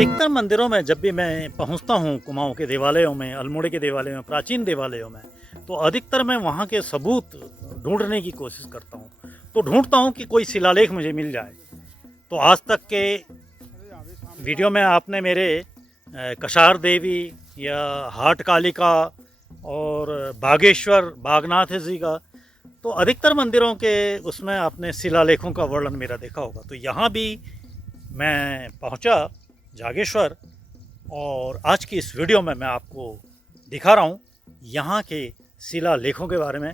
अधिकतर मंदिरों में जब भी मैं पहुंचता हूं, कुमाऊं के देवालयों में, अल्मोड़े के देवालयों में, प्राचीन देवालयों में, तो अधिकतर मैं वहां के सबूत ढूंढने की कोशिश करता हूं। तो ढूंढता हूं कि कोई शिलालेख मुझे मिल जाए। तो आज तक के वीडियो में आपने मेरे कषार देवी या हाट कालिका और बागेश्वर बागनाथ जी का, तो अधिकतर मंदिरों के उसमें आपने शिलालेखों का वर्णन मेरा देखा होगा। तो यहाँ भी मैं पहुँचा जागेश्वर, और आज की इस वीडियो में मैं आपको दिखा रहा हूँ यहाँ के शिलालेखों के बारे में,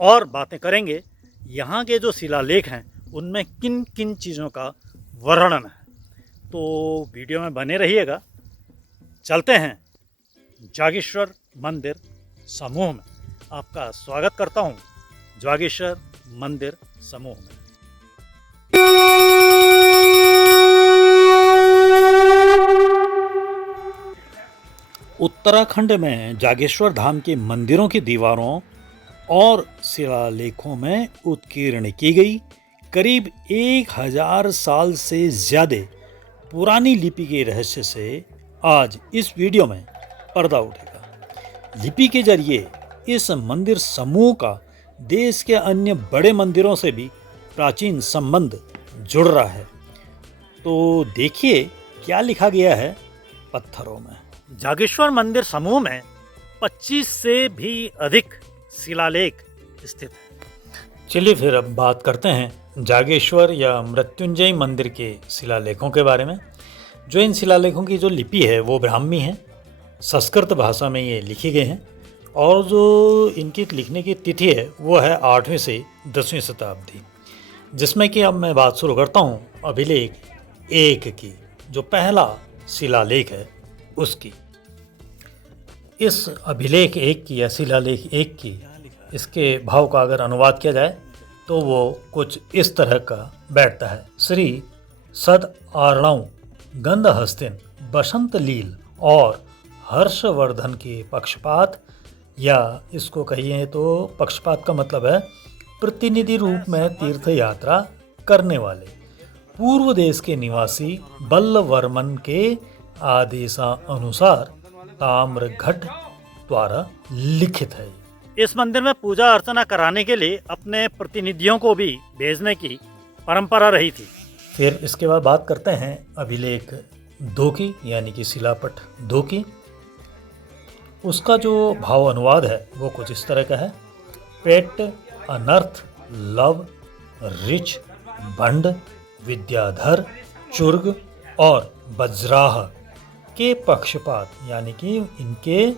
और बातें करेंगे यहाँ के जो शिलालेख हैं उनमें किन किन चीज़ों का वर्णन है। तो वीडियो में बने रहिएगा। चलते हैं जागेश्वर मंदिर समूह में। आपका स्वागत करता हूँ जागेश्वर मंदिर समूह में। उत्तराखंड में जागेश्वर धाम के मंदिरों की दीवारों और शिलालेखों में उत्कीर्ण की गई करीब 1000 साल से ज़्यादा पुरानी लिपि के रहस्य से आज इस वीडियो में पर्दा उठेगा। लिपि के जरिए इस मंदिर समूह का देश के अन्य बड़े मंदिरों से भी प्राचीन संबंध जुड़ रहा है। तो देखिए क्या लिखा गया है पत्थरों में। जागेश्वर मंदिर समूह में 25 से भी अधिक शिलालेख स्थित हैं। चलिए फिर अब बात करते हैं जागेश्वर या मृत्युंजय मंदिर के शिलालेखों के बारे में। जो इन शिलालेखों की जो लिपि है वो ब्राह्मी है, संस्कृत भाषा में ये लिखे गए हैं, और जो इनकी लिखने की तिथि है वो है 8वीं से 10वीं शताब्दी। जिसमें कि अब मैं बात शुरू करता हूँ अभिलेख 1 की, जो पहला शिलालेख है उसकी। इस अभिलेख 1 की या शिलालेख 1 की, इसके भाव का अगर अनुवाद किया जाए तो वो कुछ इस तरह का बैठता है। श्री सद आर्णव गंधहस्तिन बसंत लील और हर्षवर्धन के पक्षपात, या इसको कहिए तो पक्षपात का मतलब है प्रतिनिधि रूप में तीर्थ यात्रा करने वाले पूर्व देश के निवासी बल्लवर्मन के आदेशानुसार ताम्रघट द्वारा लिखित है। इस मंदिर में पूजा अर्चना कराने के लिए अपने प्रतिनिधियों को भी भेजने की परंपरा रही थी। फिर इसके बाद बात करते हैं अभिलेख 2 की, यानी कि शिलापट 2 की। उसका जो भाव अनुवाद है वो कुछ इस तरह का है। पेट, अनर्थ, लव, रिच, भंड, विद्याधर, चुर्ग और वज्राह के पक्षपात, यानी कि इनके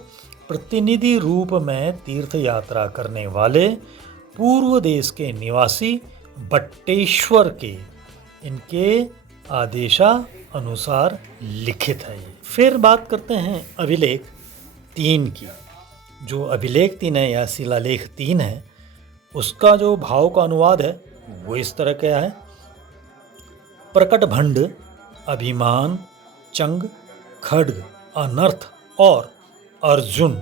प्रतिनिधि रूप में तीर्थ यात्रा करने वाले पूर्व देश के निवासी बट्टेश्वर के इनके आदेशा अनुसार लिखित है। फिर बात करते हैं अभिलेख 3 की। जो अभिलेख 3 है या शिलालेख 3 है, उसका जो भाव का अनुवाद है वो इस तरह का है। प्रकट भंड, अभिमान, चंग, खड्ग, अनर्थ और अर्जुन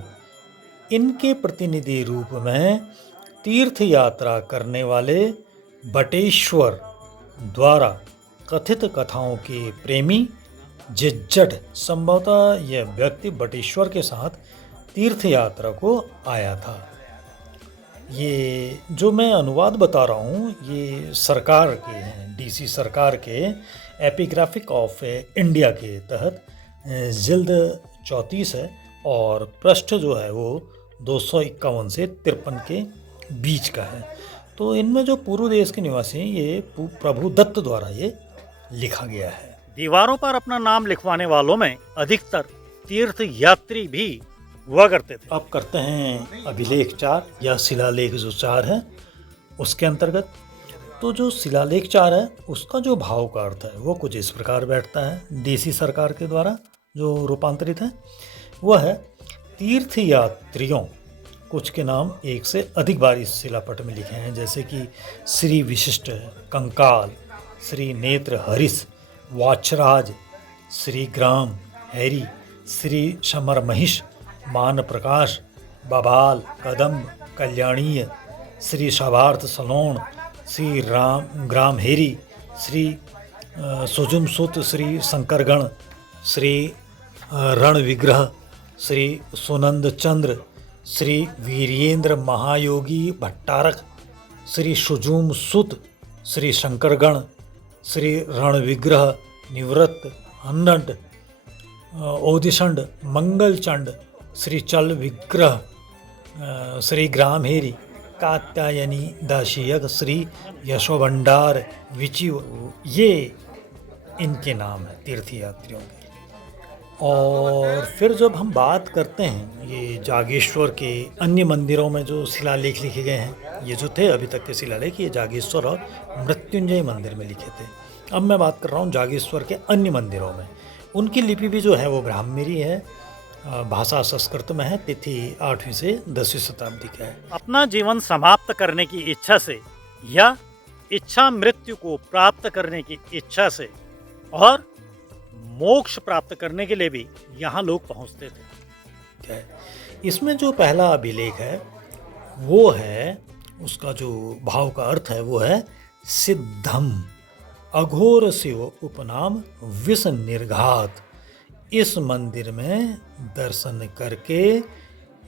इनके प्रतिनिधि रूप में तीर्थ यात्रा करने वाले बटेश्वर द्वारा कथित कथाओं के प्रेमी जिज्जट, संभवतः यह व्यक्ति बटेश्वर के साथ तीर्थ यात्रा को आया था। ये जो मैं अनुवाद बता रहा हूँ ये सरकार के हैं, डीसी सरकार के एपिग्राफिक ऑफ इंडिया के तहत जिल्द 34 है, और पृष्ठ जो है वो 251 से 53 के बीच का है। तो इनमें जो पूर्व देश के निवासी हैं ये प्रभु दत्त द्वारा ये लिखा गया है। दीवारों पर अपना नाम लिखवाने वालों में अधिकतर तीर्थ यात्री भी हुआ करते थे। अब करते हैं अभिलेख 4 या शिलालेख जो 4 है उसके अंतर्गत। तो जो शिलालेख 4 है उसका जो भाव का अर्थ है वो कुछ इस प्रकार बैठता है, डीसी सरकार के द्वारा जो रूपांतरित है। वह है तीर्थ यात्रियों, कुछ के नाम एक से अधिक बार इस शिलापट में लिखे हैं, जैसे कि श्री विशिष्ट, कंकाल, श्री नेत्र हरिश, वाचराज, श्री ग्राम हैरी, श्री समर महिष, मान प्रकाश, बबाल, कदम, कल्याणीय, श्री शभार्थ सलोण, श्री राम ग्राम हेरी, श्री सुजुम सुत, श्री शंकरगण, श्री रण विग्रह, श्री सुनंद चंद्र, श्री वीरेंद्र महायोगी भट्टारक, श्री शुजूम सुत, श्री शंकरगण, श्री रण विग्रह, निवृत्त, हन्नट, ओदिशंड, मंगलचंड, श्री चल विग्रह, श्री ग्रामहेरी, कात्यायनी दाशियक, श्री यशोभंडार, विचिव, ये इनके नाम हैं तीर्थयात्रियों के। और फिर जब हम बात करते हैं ये जागेश्वर के अन्य मंदिरों में जो शिलालेख लिखे गए हैं, ये जो थे अभी तक के शिलालेख, ये जागेश्वर और मृत्युंजय मंदिर में लिखे थे। अब मैं बात कर रहा हूँ जागेश्वर के अन्य मंदिरों में। उनकी लिपि भी जो है वो ब्राह्मरी है, भाषा संस्कृत में है, तिथि 8वीं से 10वीं शताब्दी का है। अपना जीवन समाप्त करने की इच्छा से या इच्छा मृत्यु को प्राप्त करने की इच्छा से और मोक्ष प्राप्त करने के लिए भी यहाँ लोग पहुँचते थे। इसमें जो पहला अभिलेख है वो है, उसका जो भाव का अर्थ है वो है सिद्धम, अघोर शिव उपनाम विष निर्घात। इस मंदिर में दर्शन करके,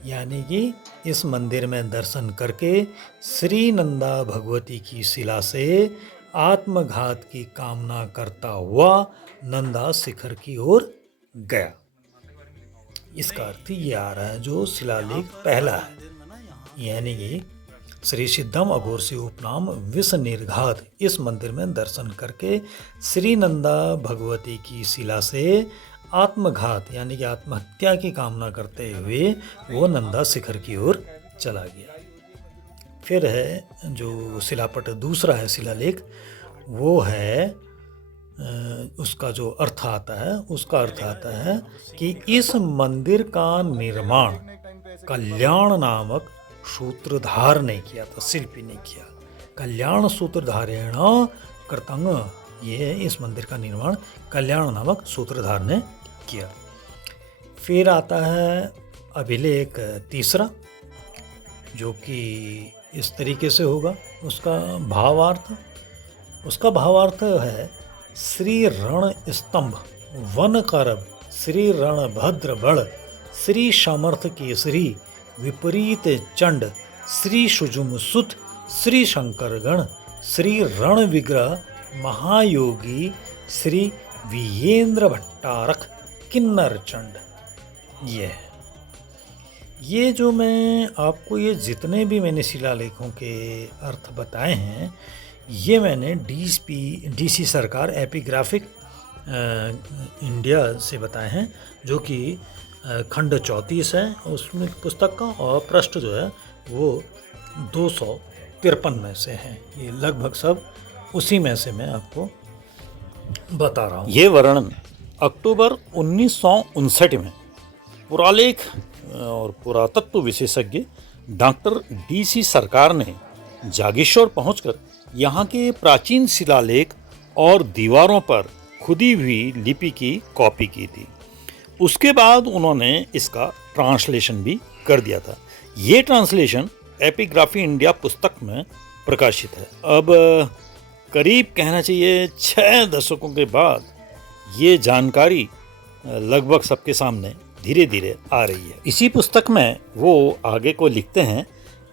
यानी कि इस मंदिर में दर्शन करके श्री नंदा भगवती की शिला से आत्मघात की कामना करता हुआ नंदा शिखर की ओर गया। इसका अर्थ ये आ रहा है जो शिलालेख पहला है, यानी कि श्री सिद्धम अघोर शिव उपनाम विष निर्घात। इस मंदिर में दर्शन करके श्री नंदा भगवती की शिला से आत्मघात यानी कि आत्महत्या की कामना करते हुए वो नंदा शिखर की ओर चला गया। फिर है जो शिलापट दूसरा है शिलालेख, वो है उसका जो अर्थ आता है, उसका अर्थ आता है कि इस मंदिर का निर्माण कल्याण नामक सूत्रधार ने किया था, शिल्पी ने किया। कल्याण सूत्रधारेण कृतंग, ये इस मंदिर का निर्माण कल्याण नामक सूत्रधार ने किया। फिर आता है अभिलेख तीसरा, जो कि इस तरीके से होगा। उसका भावार्थ है श्री रण स्तंभ वन करब श्री रणभद्र बड़ श्री समर्थ केसरी विपरीत चंड श्री शुजुम सुत श्री शंकरगण श्री रण विग्रह महायोगी श्री वीरेंद्र भट्टारक किन्नर चंड। ये जो मैं आपको ये जितने भी मैंने शिलालेखों के अर्थ बताए हैं, ये मैंने डीसी सरकार एपिग्राफिक इंडिया से बताए हैं, जो कि खंड 34 है उसमें पुस्तक का, और पृष्ठ जो है वो 253 में से है। ये लगभग सब उसी में से मैं आपको बता रहा हूँ। ये वर्णन अक्टूबर 1959 में पुरालेख और पुरातत्व विशेषज्ञ डॉक्टर डीसी सरकार ने जागेश्वर पहुंचकर यहाँ के प्राचीन शिलालेख और दीवारों पर खुदी हुई लिपि की कॉपी की थी। उसके बाद उन्होंने इसका ट्रांसलेशन भी कर दिया था। ये ट्रांसलेशन एपिग्राफी इंडिया पुस्तक में प्रकाशित है। अब करीब कहना चाहिए 6 दशकों के बाद ये जानकारी लगभग सबके सामने धीरे धीरे आ रही है। इसी पुस्तक में वो आगे को लिखते हैं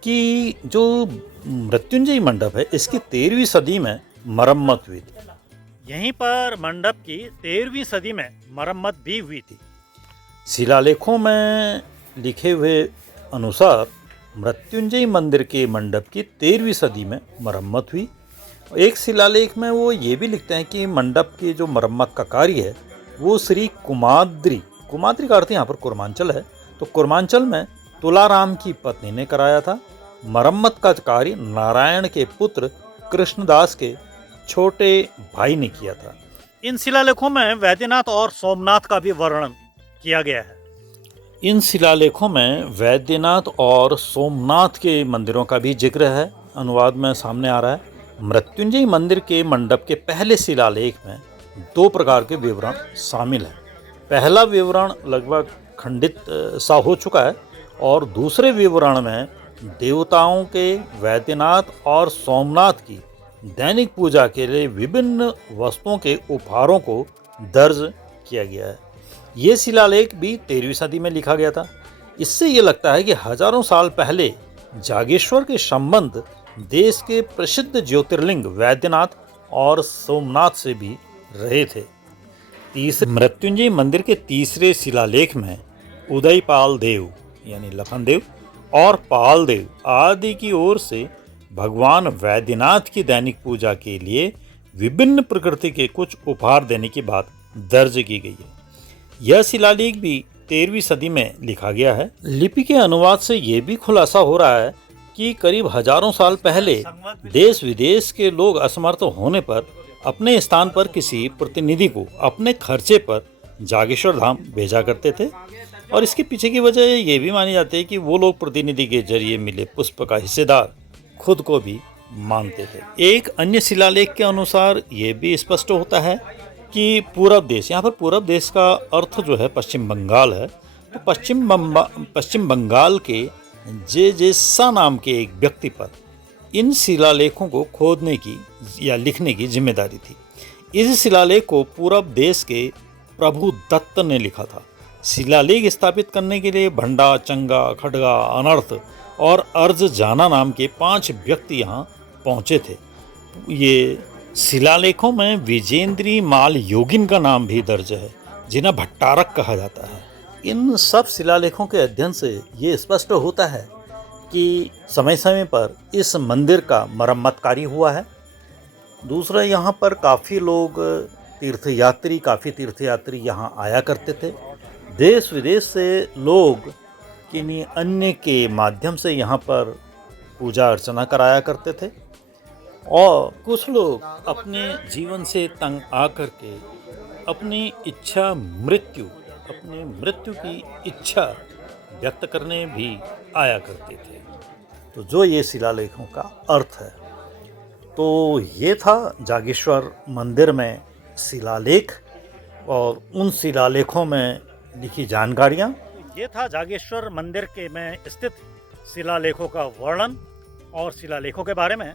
कि जो मृत्युंजय मंडप है इसकी 13वीं सदी में मरम्मत हुई थी। यहीं पर मंडप की 13वीं सदी में मरम्मत भी हुई थी। शिलालेखों में लिखे हुए अनुसार मृत्युंजय मंदिर के मंडप की 13वीं सदी में मरम्मत हुई। एक शिलालेख में वो ये भी लिखते हैं कि मंडप की जो मरम्मत का कार्य है वो श्री कुमाद्री का अर्थ यहाँ पर कुर्मांचल है, तो कुर्मांचल में तुलाराम की पत्नी ने कराया था। मरम्मत का कार्य नारायण के पुत्र कृष्णदास के छोटे भाई ने किया था। इन शिलालेखों में वैद्यनाथ और सोमनाथ का भी वर्णन किया गया है। इन शिलालेखों में वैद्यनाथ और सोमनाथ के मंदिरों का भी जिक्र है, अनुवाद में सामने आ रहा है। मृत्युंजय मंदिर के मंडप के पहले शिलालेख में 2 प्रकार के विवरण शामिल हैं। पहला विवरण लगभग खंडित सा हो चुका है, और दूसरे विवरण में देवताओं के वैद्यनाथ और सोमनाथ की दैनिक पूजा के लिए विभिन्न वस्तुओं के उपहारों को दर्ज किया गया है। ये शिलालेख भी 13वीं सदी में लिखा गया था। इससे ये लगता है कि हजारों साल पहले जागेश्वर के संबंध देश के प्रसिद्ध ज्योतिर्लिंग वैद्यनाथ और सोमनाथ से भी रहे थे। तीसरे मृत्युंजय मंदिर के तीसरे शिलालेख में उदयपाल देव यानी लखन देव और पाल देव आदि की ओर से भगवान वैद्यनाथ की दैनिक पूजा के लिए विभिन्न प्रकृति के कुछ उपहार देने की बात दर्ज की गई है। यह शिलालेख भी 13वीं सदी में लिखा गया है। लिपि के अनुवाद से ये भी खुलासा हो रहा है कि करीब हजारों साल पहले देश विदेश के लोग असमर्थ होने पर अपने स्थान पर किसी प्रतिनिधि को अपने खर्चे पर जागेश्वर धाम भेजा करते थे और इसके पीछे की वजह ये भी मानी जाती है कि वो लोग प्रतिनिधि के जरिए मिले पुष्प का हिस्सेदार खुद को भी मानते थे। एक अन्य शिलालेख के अनुसार ये भी स्पष्ट होता है कि पूरब देश, यहाँ पर पूरब देश का अर्थ जो है पश्चिम बंगाल है, तो पश्चिम बंगाल के जेजेसा नाम के एक व्यक्ति पर इन शिलालेखों को खोदने की या लिखने की जिम्मेदारी थी। इस शिलालेख को पूरब देश के प्रभु दत्त ने लिखा था। शिलालेख स्थापित करने के लिए भंडा, चंगा, खड़गा, अनर्थ और अर्ज जाना नाम के 5 व्यक्ति यहाँ पहुँचे थे। ये शिलालेखों में विजेंद्री माल योगिन का नाम भी दर्ज है, जिन्हें भट्टारक कहा जाता है। इन सब शिलालेखों के अध्ययन से ये स्पष्ट होता है कि समय समय पर इस मंदिर का मरम्मत कार्य हुआ है। दूसरा, यहाँ पर काफ़ी तीर्थयात्री यहाँ आया करते थे। देश विदेश से लोग किन्हीं अन्य के माध्यम से यहाँ पर पूजा अर्चना कराया करते थे और कुछ लोग अपने जीवन से तंग आकर के अपनी मृत्यु की इच्छा व्यक्त करने भी आया करते थे। तो जो ये शिलालेखों का अर्थ है, तो ये था जागेश्वर मंदिर में शिलालेख और उन शिलालेखों में लिखी जानकारियाँ। ये था जागेश्वर मंदिर के में स्थित शिलालेखों का वर्णन और शिलालेखों के बारे में।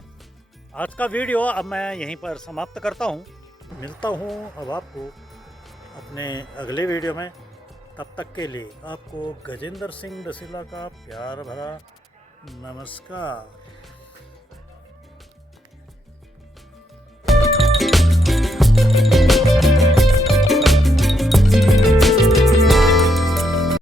आज का वीडियो अब मैं यहीं पर समाप्त करता हूँ। मिलता हूँ अब आपको अपने अगले वीडियो में। तब तक के लिए आपको गजेंद्र सिंह दसिला का प्यार भरा नमस्कार।